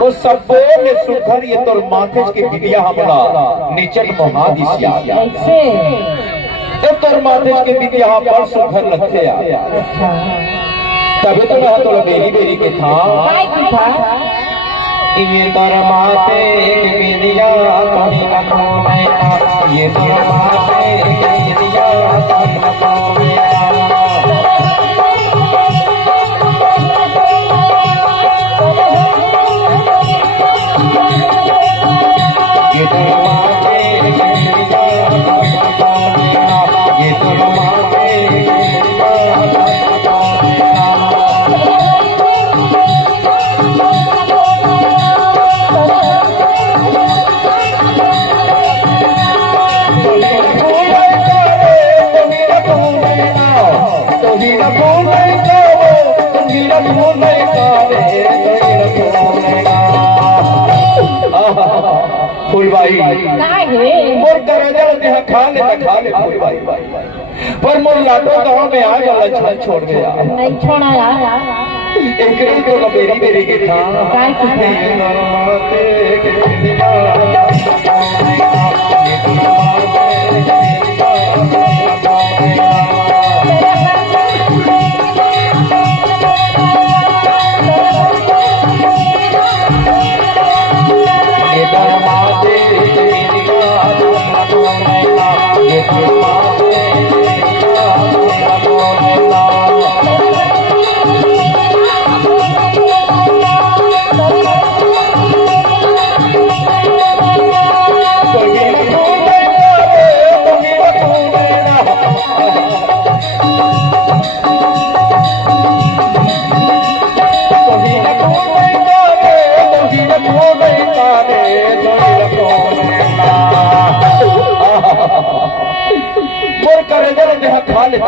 वो सबो ने सुखर ये तोर माथे के बिटिया हमला नीचट मोहा दिसिया जब तोर माथे के बिटिया पर सुखर लगते आ तभी तो मैं तोर बेरी बेरी के था ये तोर माथे के बिटिया कहीं ना कोई ये तोर माथे के बिटिया कहीं ना कोई मोर करजल ने खा ले फूल भाई पर मोर लाडो गांव में आ गया छन छोड़ गया नहीं छोड़ा यार एक को बेरी बेरी के था काय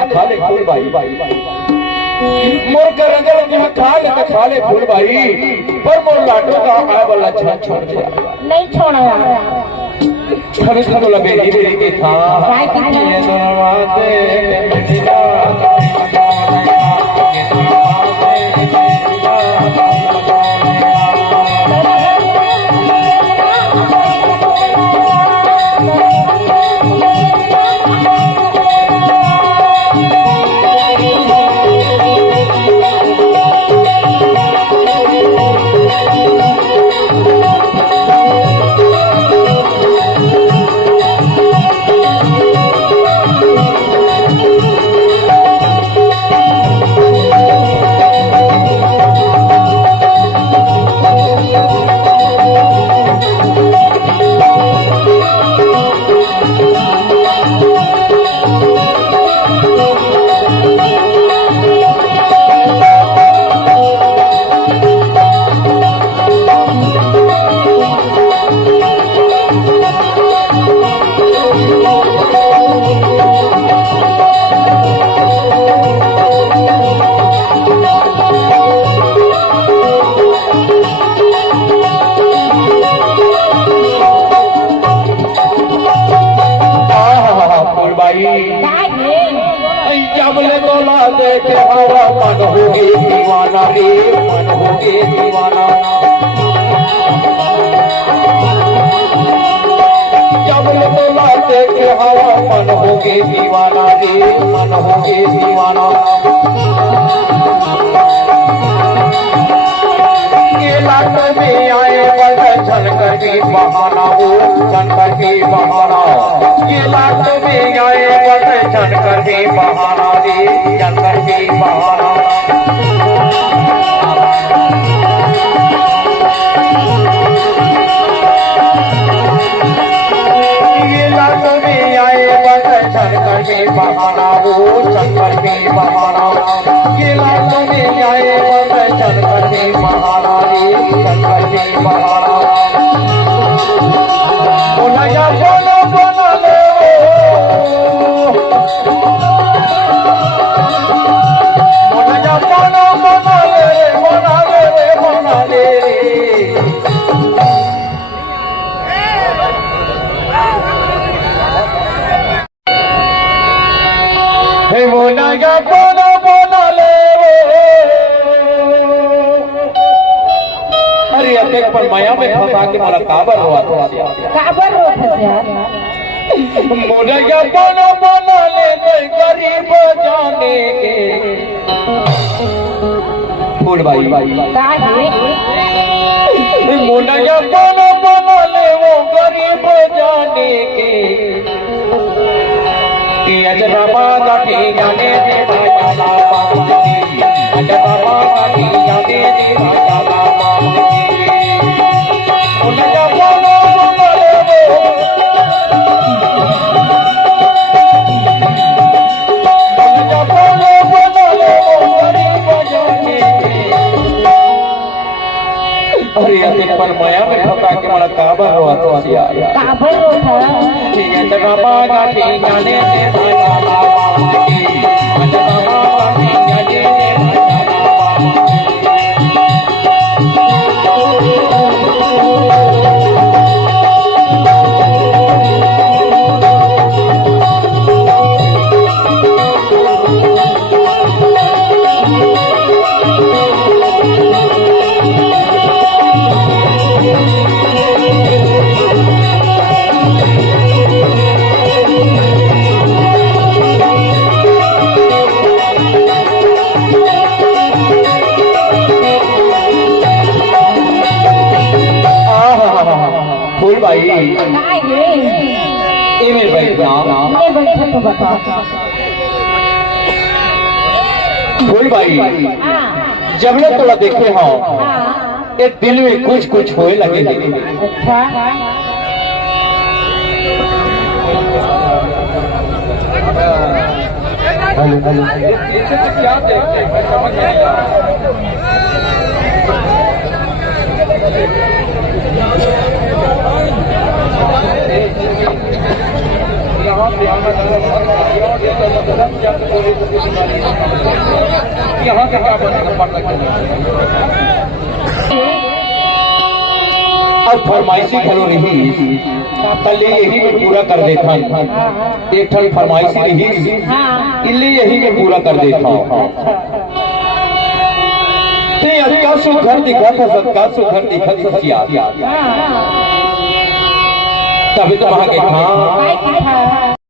खा ले फूल भाई मोर करजल ने खा ले फूल भाई पर मोर लाडो का आए वाला छन छोड़ दिया नहीं छोड़ा यार खरे तो बोला बेरी बेरी के था ये दरवाजे जबले तोला देखे हवा मन होगी दीवाना रे मन होगी दीवाना जबले तोला देखे हवा मन होगी दीवाना रे मन होगी दीवाना ये लाट में आए बड़ा छन करके बहाना हो छन करके बहाना ये लाट में आए बड़ा छन करके बहाना रे छन करके बहाना ये लाट में आए बड़ा छन करके बहाना हो छन करके बहाना ये लाट में आए बड़ा छन करके बहाना रे छन करके बहाना बोला बोलो बोलो ले बोला बोलो बोलो ले हे बोला बोलो बोलो ले अरे पर माया में फंसा के मला काबर हुआ था काबर रोत है यार मुरैया बना ले गए गरीब जाने के फूल भाई का है मुरैया बना ले वो गरीब जाने के अजरमा गाठी जाने दे राजा बाबा की अजरमा गाठी जाने दे राजा बाबा की मुरैया बना ले वो अरे अति पर माया में फंसा के मला काबर हुआ तो यार काबर रोत है ठीक है जगमा गाठी जाने दे राजा बाबा की जगमा गाठी जाने दे राजा फूल भाई का है इमे बैठना ये बैठे तो बता फूल भाई हां जब ले तोला देखे हो हां ये दिल में कुछ कुछ होए लगे अच्छा क्या देखते हैं समझ नहीं आ रहा यहाँ से क्या और फरमाइशी खलो रही कल यही में पूरा कर देता एक ठन फरमाइशी रही इल्ली यही में पूरा कर देता का सुघर दिखा था सबका सुघर दिखा था तभी तो वहां के था